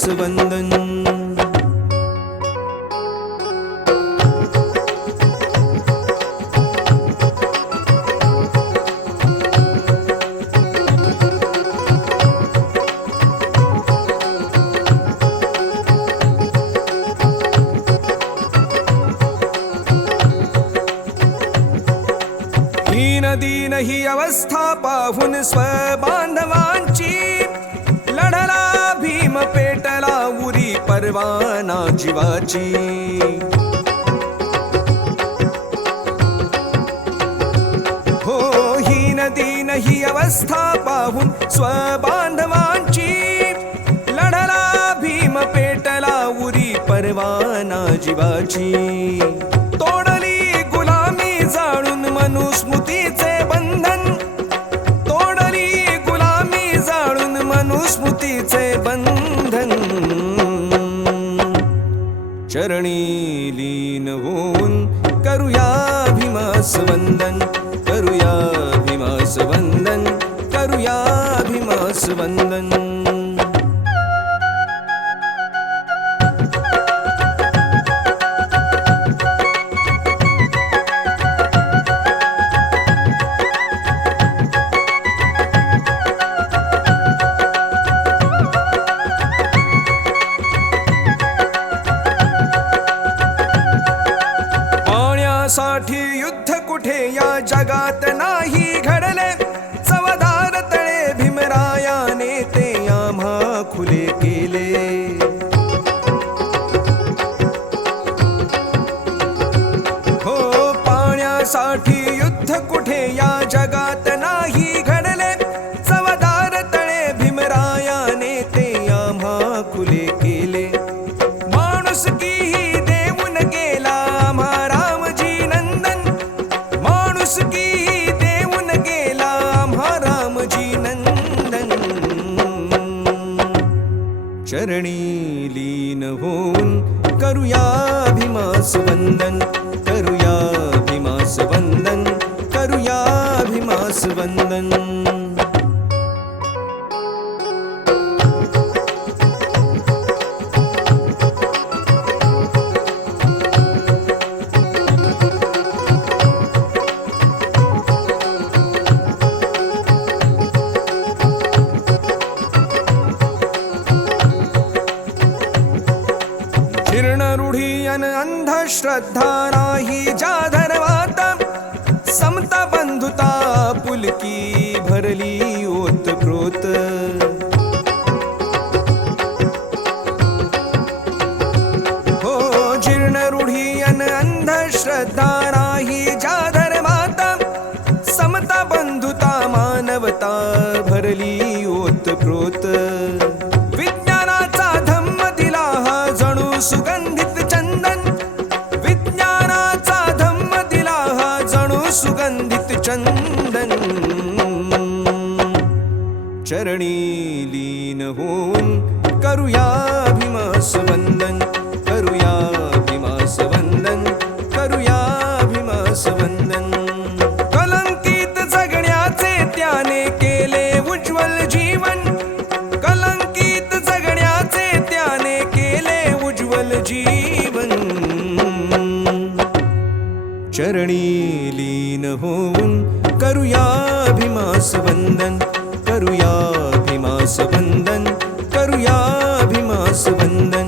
भीमास वंदन। दीन ही अवस्था पाहून स्वबांधवांची, लढला भीम पेटला उरी परवाना जीवाची। हो हीन दीन ही अवस्था पाहून स्वबांधवांची, लढला भीम पेटला उरी परवाना जीवाची। तोडली गुलामी जाळून मनुस्मृतीचे बंधन, तोडली गुलामी जाळून मनुस्मृतीचे बंधन। चरणी लीन होऊन करूया भीमास वंदन, करूया भीमास वंदन, करूया भीमास वंदन। साठी युद्ध कुठे या जगात नाही घडले, चवदार तळे भीमरायाने ते आम्हा खुले केले। हो पाण्यासाठी युद्ध कुठे या जगात नाही घडले, चवदार तळे भीमरायाने ते आम्हा खुले केले। माणुसकी ही देऊन गेला आम्हा की देऊन गेला आम्हा रामजी नंदन। चरणी लीन होऊन करूया भीमास वंदन, करूया भीमास वंदन, करूया भीमास वंदन। जीर्ण रूढी अन अंधश्रद्धा नाही ज्या धर्मात, समता बंधुता पुलकी भरली ओतप्रोत। हो जीर्ण रूढी अन अंधश्रद्धा नाही ज्या धर्मात, समता बंधुता मानवता भरली ओतप्रोत। विज्ञानाचा धम्म दिला हा जणू सुगंधित चंदन, विज्ञानाचा धम्म दिला हा जणू सुगंधित चंदन। चरणी लीन होऊन करूया भीमास वंदन, करूया भीमास वंदन, करूया भीमास वंदन। कलंकित जगण्याचे त्याने केले उज्ज्वल जीवन, कलंकित जगण्याचे त्याने केले उज्ज्वल जीवन। चरणी लीन होऊन करूया भीमास वंदन, करूया भीमास वंदन, करूया भीमास वंदन।